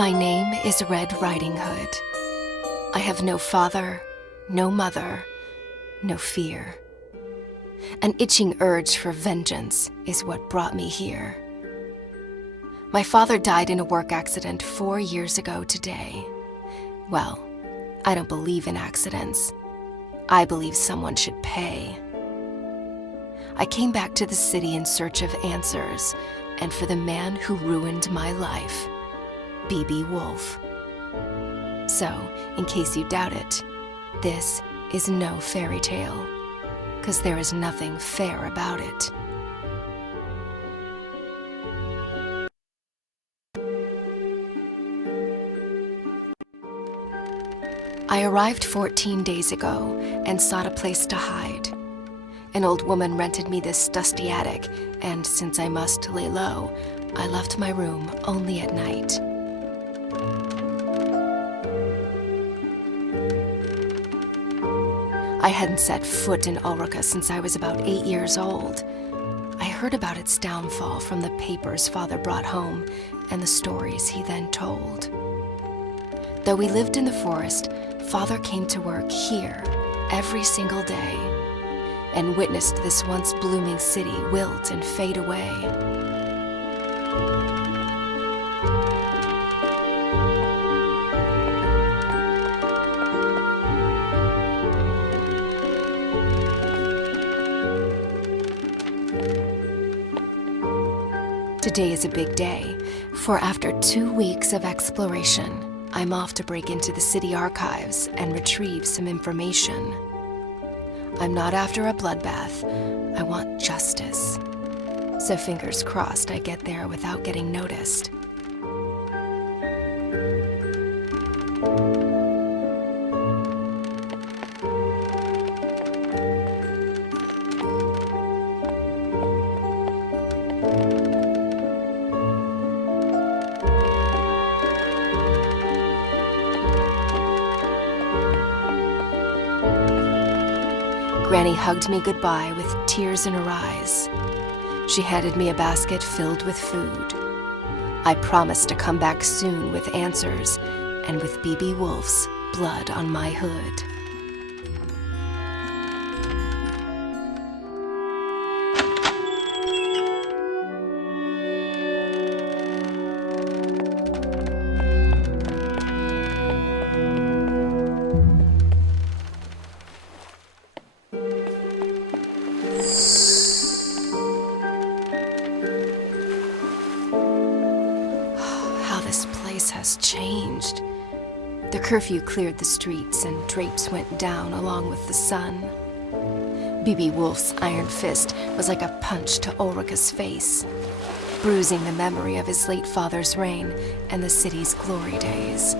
My name is Red Riding Hood. I have no father, no mother, no fear. An itching urge for vengeance is what brought me here. My father died in a work accident 4 years ago today. Well, I don't believe in accidents. I believe someone should pay. I came back to the city in search of answers, and for the man who ruined my life, B.B. Woolfe. So, in case you doubt it, this is no fairy tale, 'cause there is nothing fair about it. I arrived 14 days ago and sought a place to hide. An old woman rented me this dusty attic, and since I must lay low, I left my room only at night. I hadn't set foot in Ulrika since I was about 8 years old. I heard about its downfall from the papers Father brought home and the stories he then told. Though we lived in the forest, Father came to work here every single day and witnessed this once blooming city wilt and fade away. Today is a big day, for after 2 weeks of exploration, I'm off to break into the city archives and retrieve some information. I'm not after a bloodbath. I want justice. So fingers crossed I get there without getting noticed. Granny hugged me goodbye with tears in her eyes. She handed me a basket filled with food. I promised to come back soon with answers and with B.B. Woolfe's blood on my hood. This place has changed. The curfew cleared the streets and drapes went down along with the sun. B.B. Woolfe's iron fist was like a punch to Ulrika's face, bruising the memory of his late father's reign and the city's glory days.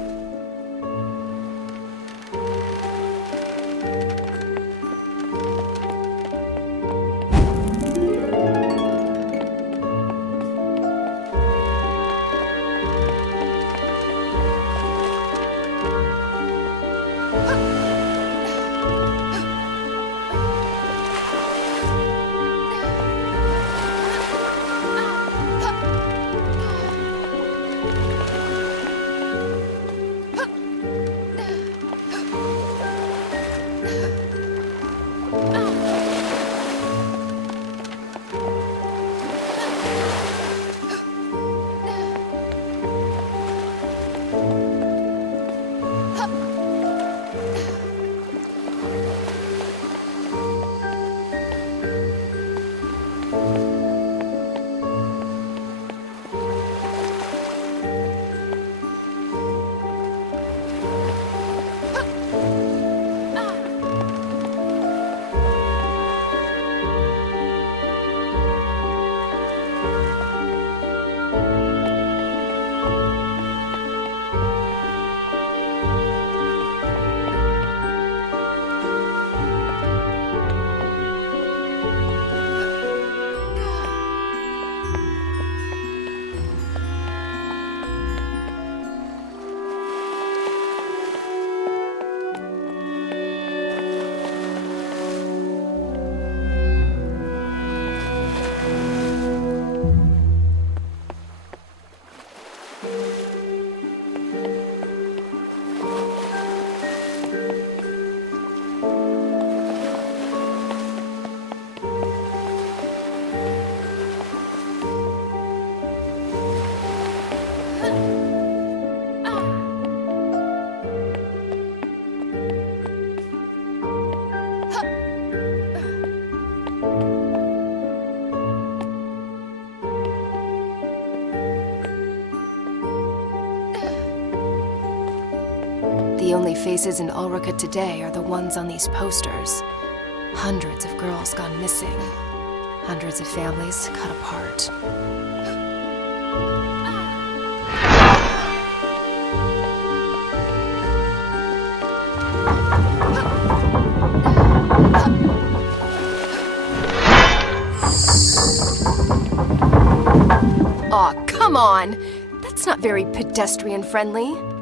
The only faces in Ulrika today are the ones on these posters. Hundreds of girls gone missing. Hundreds of families cut apart. Aw, come on! That's not very pedestrian-friendly.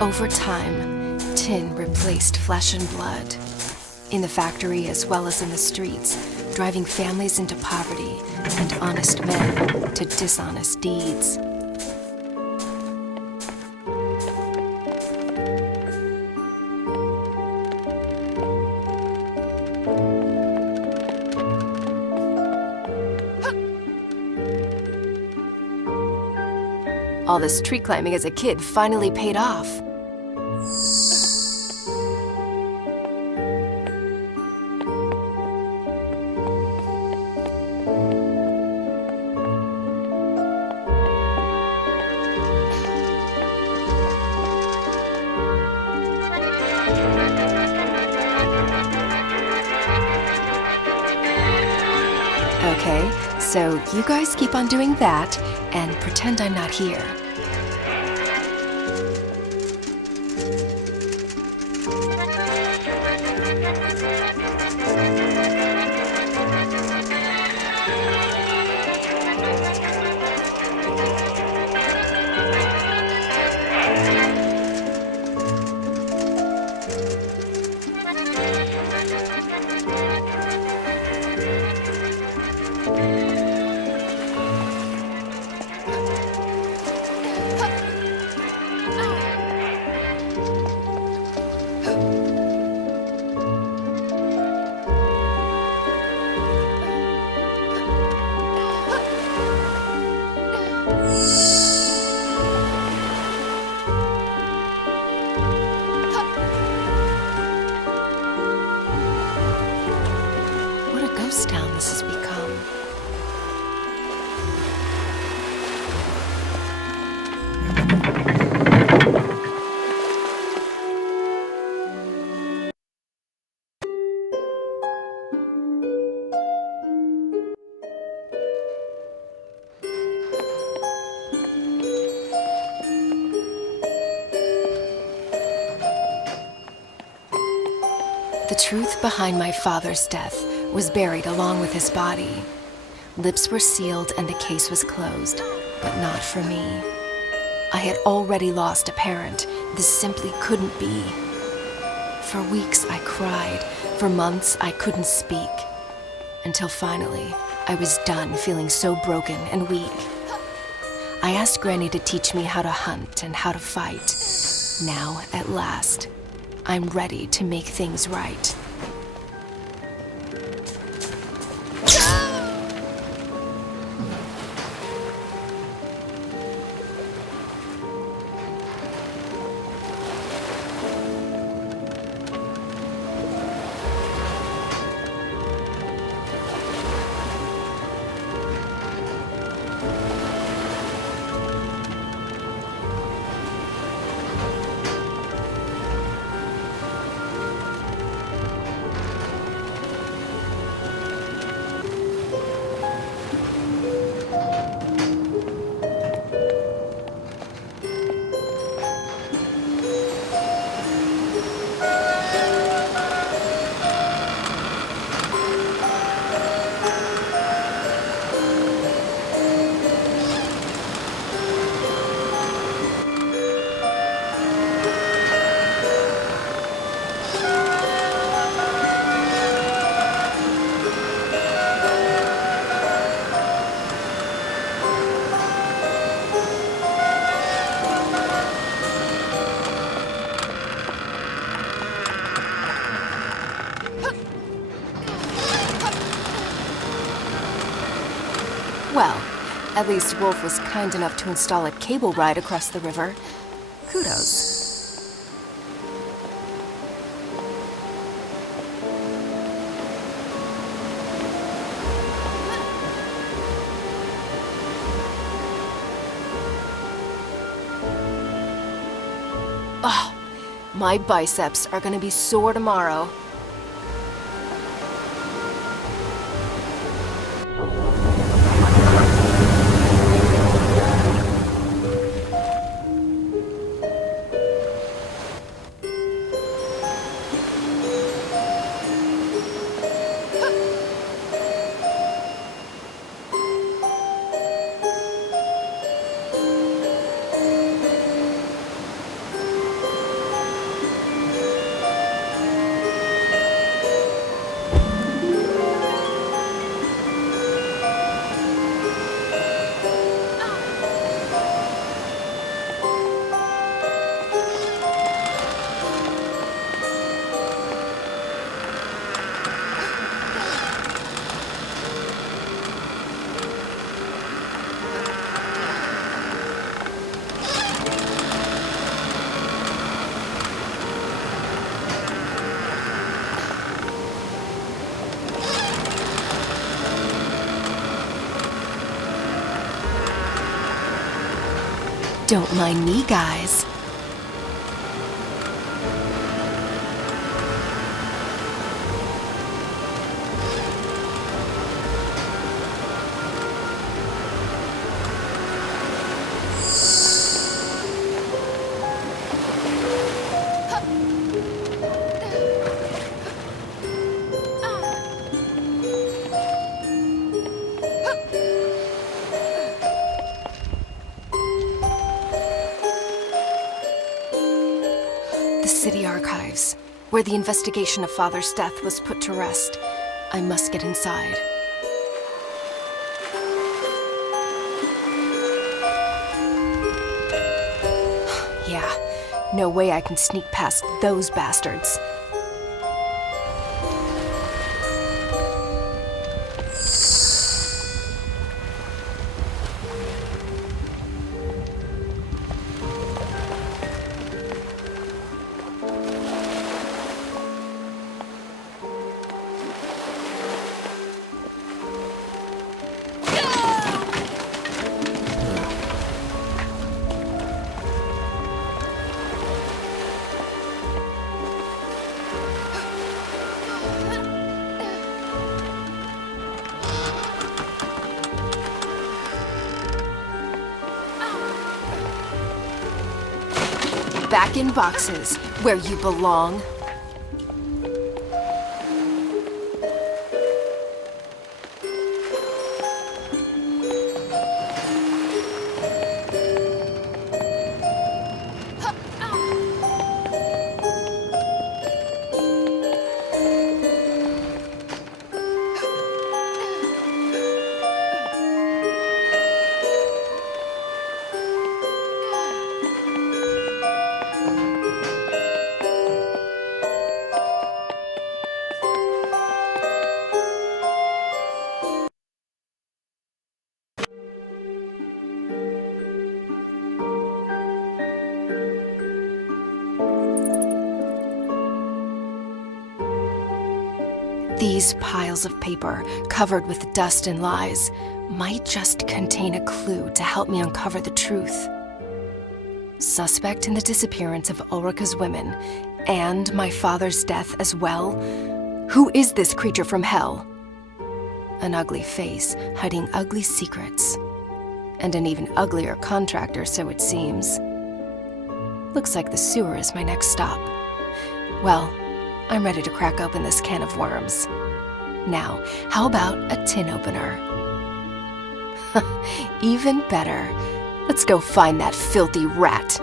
Over time, tin replaced flesh and blood. In the factory as well as in the streets, driving families into poverty and honest men to dishonest deeds. All this tree climbing as a kid finally paid off. Okay, so you guys keep on doing that and pretend I'm not here. Ghost town this has become. The truth behind my father's death was buried along with his body. Lips were sealed and the case was closed, but not for me. I had already lost a parent. This simply couldn't be. For weeks I cried. For months I couldn't speak. Until finally, I was done feeling so broken and weak. I asked Granny to teach me how to hunt and how to fight. Now, at last, I'm ready to make things right. At least Woolfe was kind enough to install a cable ride across the river. Kudos. Oh, my biceps are gonna be sore tomorrow. Don't mind me, guys. The city archives, where the investigation of Father's death was put to rest. I must get inside. Yeah, no way I can sneak past those bastards. Back in boxes, where you belong. These piles of paper, covered with dust and lies, might just contain a clue to help me uncover the truth. Suspect in the disappearance of Ulrika's women, and my father's death as well? Who is this creature from hell? An ugly face, hiding ugly secrets. And an even uglier contractor, so it seems. Looks like the sewer is my next stop. Well, I'm ready to crack open this can of worms. Now, how about a tin opener? Even better. Let's go find that filthy rat.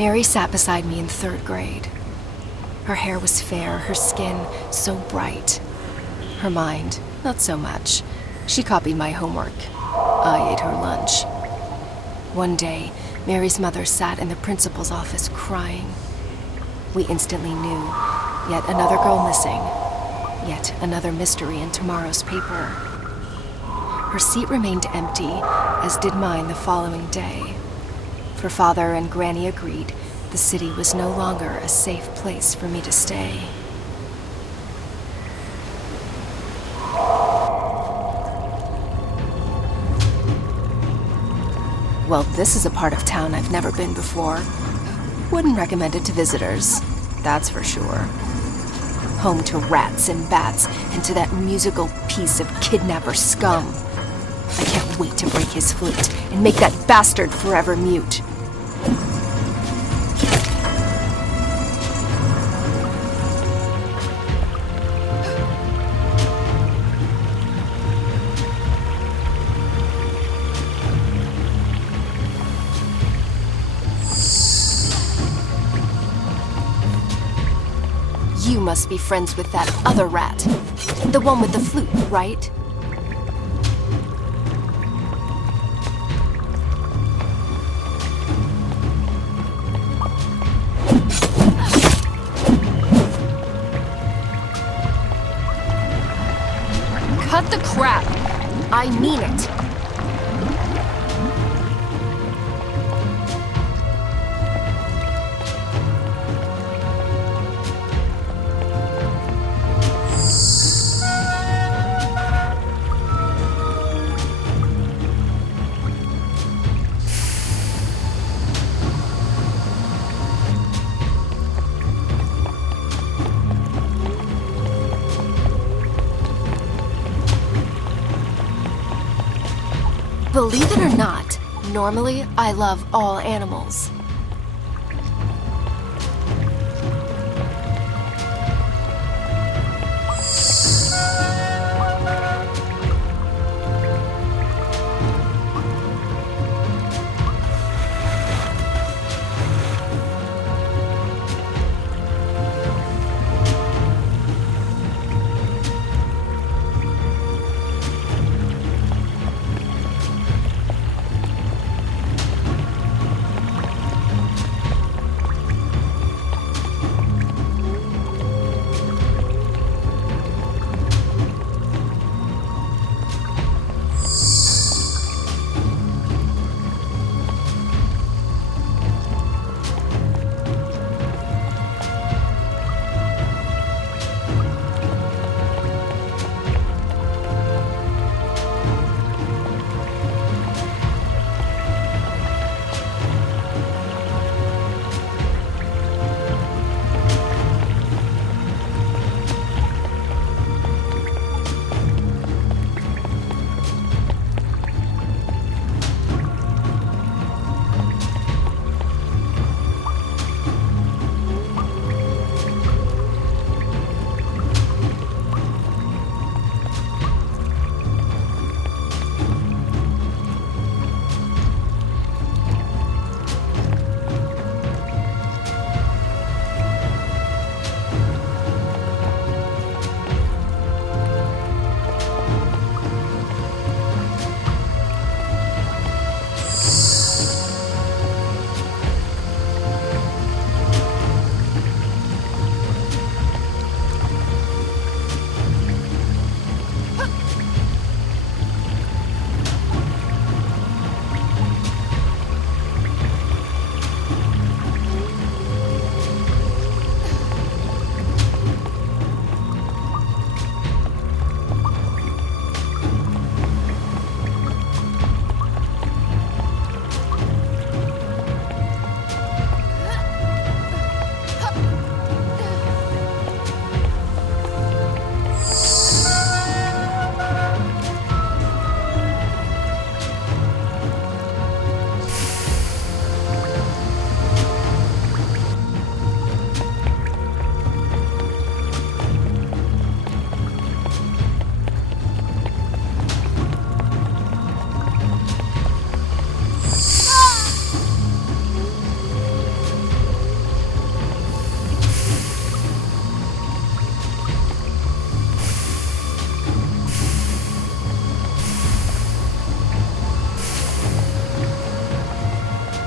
Mary sat beside me in 3rd grade. Her hair was fair, her skin so bright. Her mind, not so much. She copied my homework. I ate her lunch. One day, Mary's mother sat in the principal's office crying. We instantly knew, yet another girl missing. Yet another mystery in tomorrow's paper. Her seat remained empty, as did mine the following day. For Father and Granny agreed the city was no longer a safe place for me to stay. Well, this is a part of town I've never been before. Wouldn't recommend it to visitors, that's for sure. Home to rats and bats, and to that musical piece of kidnapper scum. I can't wait to break his flute and make that bastard forever mute. You must be friends with that other rat. The one with the flute, right? Cut the crap! I mean it! Believe it or not, normally I love all animals.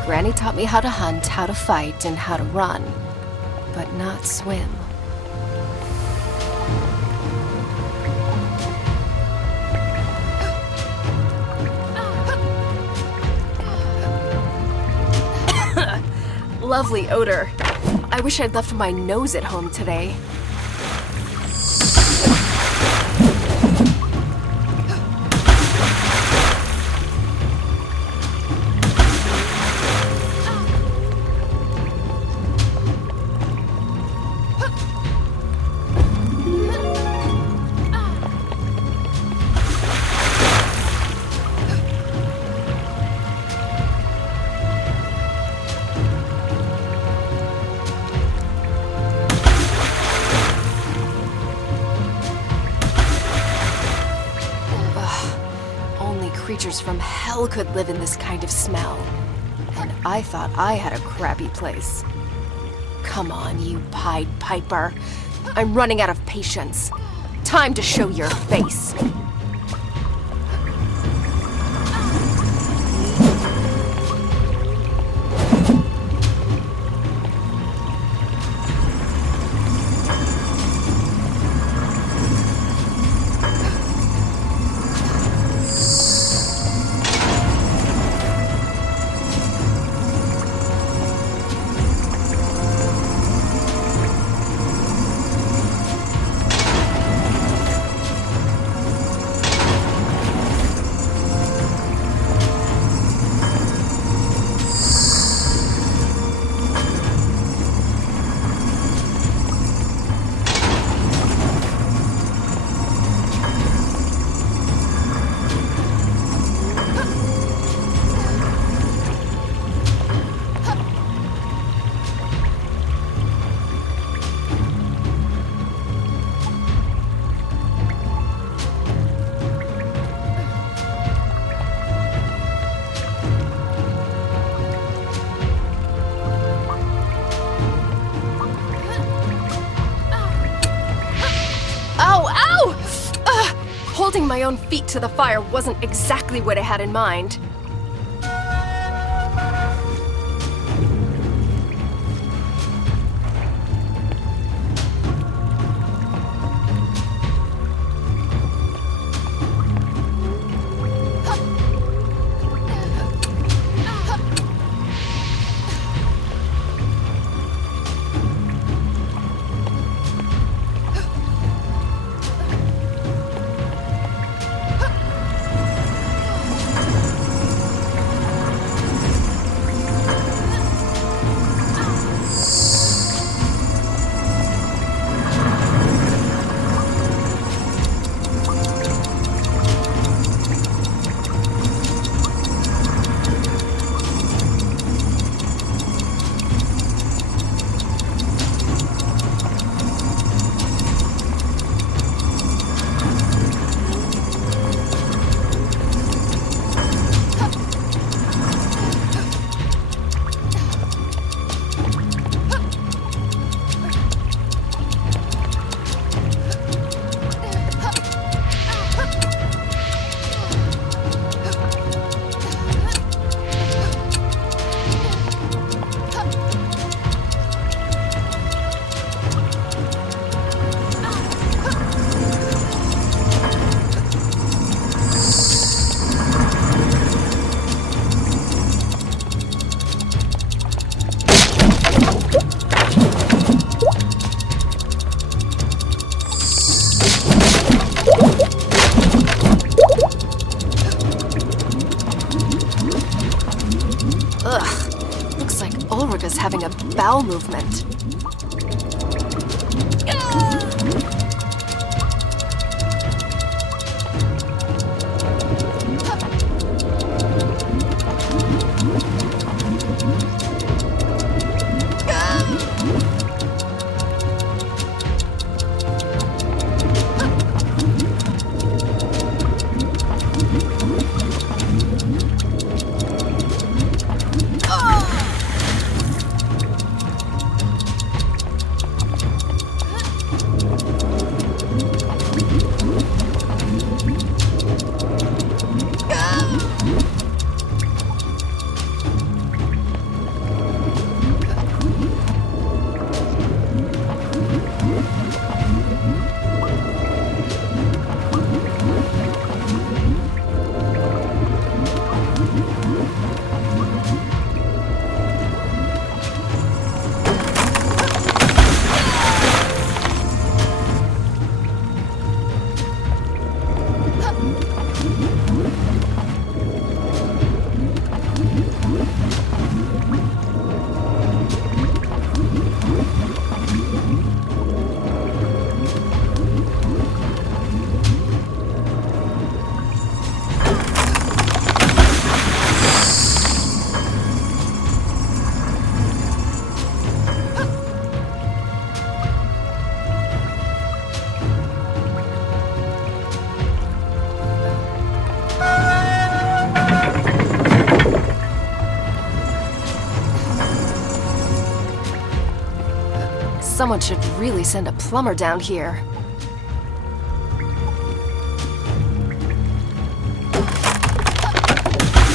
Granny taught me how to hunt, how to fight, and how to run, but not swim. Lovely odor. I wish I'd left my nose at home today. Creatures from hell could live in this kind of smell. And I thought I had a crappy place. Come on, you Pied Piper. I'm running out of patience. Time to show your face. Holding my own feet to the fire wasn't exactly what I had in mind. Having a bowel movement. Someone should really send a plumber down here.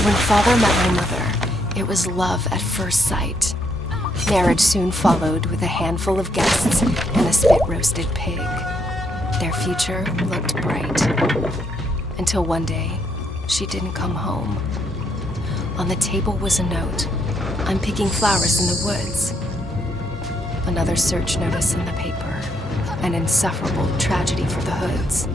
When father met my mother, it was love at first sight. Marriage soon followed with a handful of guests and a spit-roasted pig. Their future looked bright. Until one day, she didn't come home. On the table was a note. I'm picking flowers in the woods. Another search notice in the paper. An insufferable tragedy for the Hoods.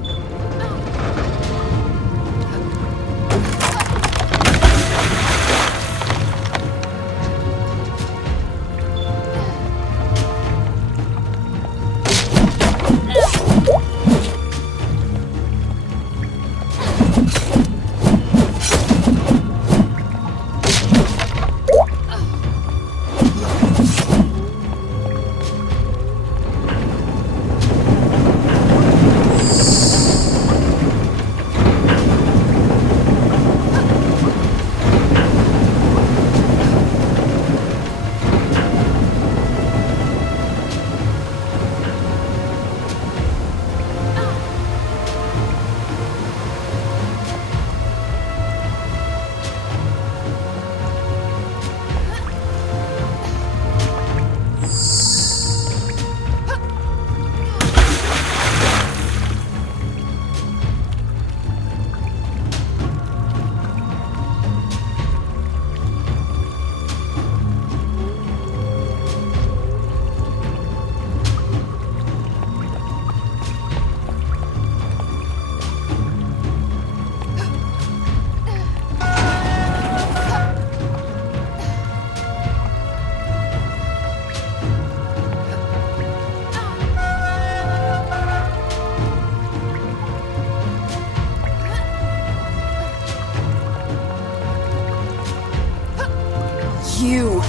You!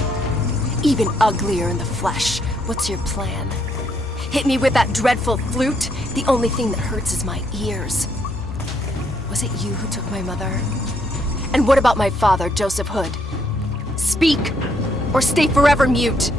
Even uglier in the flesh. What's your plan? Hit me with that dreadful flute? The only thing that hurts is my ears. Was it you who took my mother? And what about my father, Joseph Hood? Speak, or stay forever mute.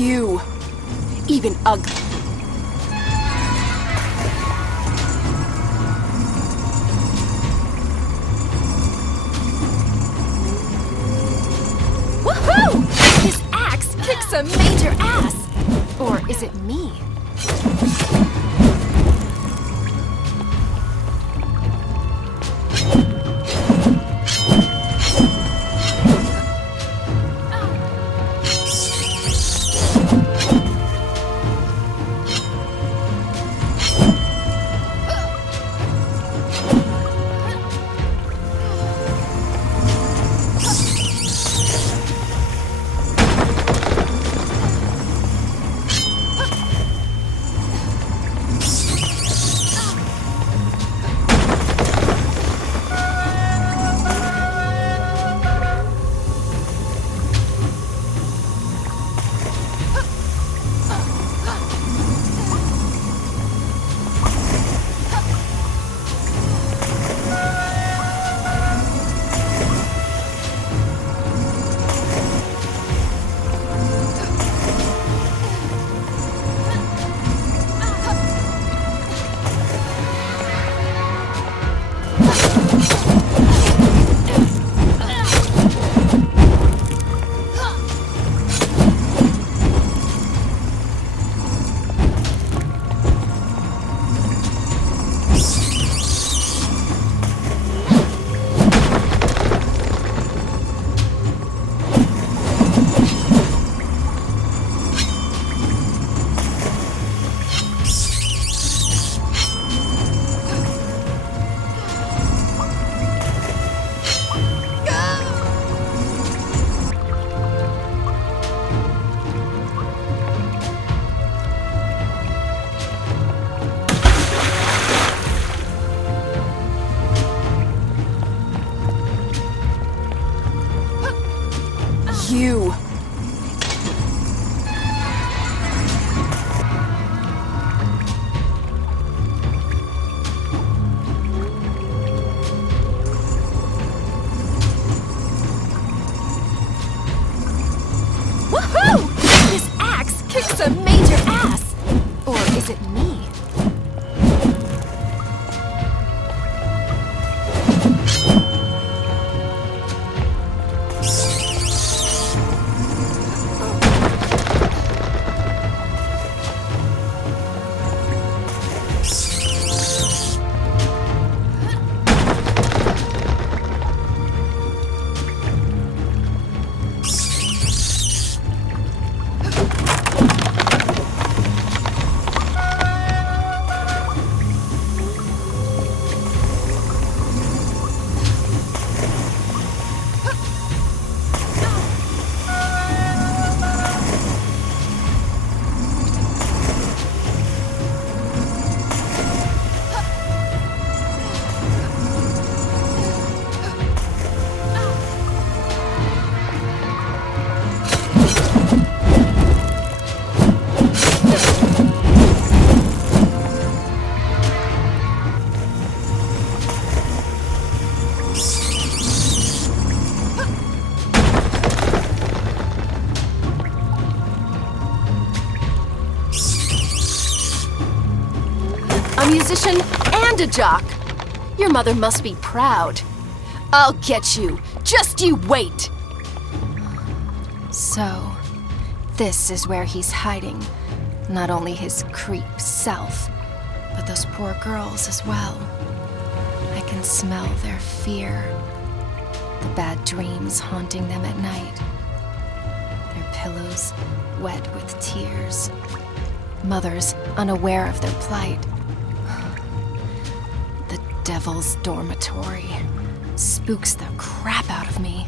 You, even ugly. Woohoo! This axe kicks a major ass! Or is it me? You. Woohoo! This axe kicks a major ass! Or is it me? A musician and a jock. Your mother must be proud. I'll get you. Just you wait. So, this is where he's hiding. Not only his creep self, but those poor girls as well. I can smell their fear. The bad dreams haunting them at night. Their pillows wet with tears. Mothers unaware of their plight. The devil's dormitory spooks the crap out of me.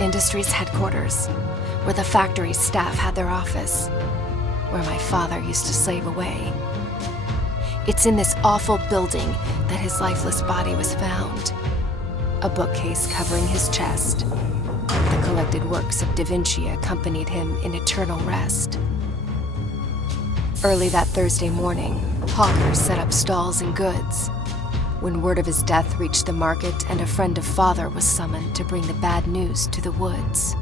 Industries headquarters, where the factory staff had their office, where my father used to slave away. It's in this awful building that his lifeless body was found. A bookcase covering his chest. The collected works of Da Vinci accompanied him in eternal rest. Early that Thursday morning, hawkers set up stalls and goods. When word of his death reached the market and a friend of father was summoned to bring the bad news to the woods.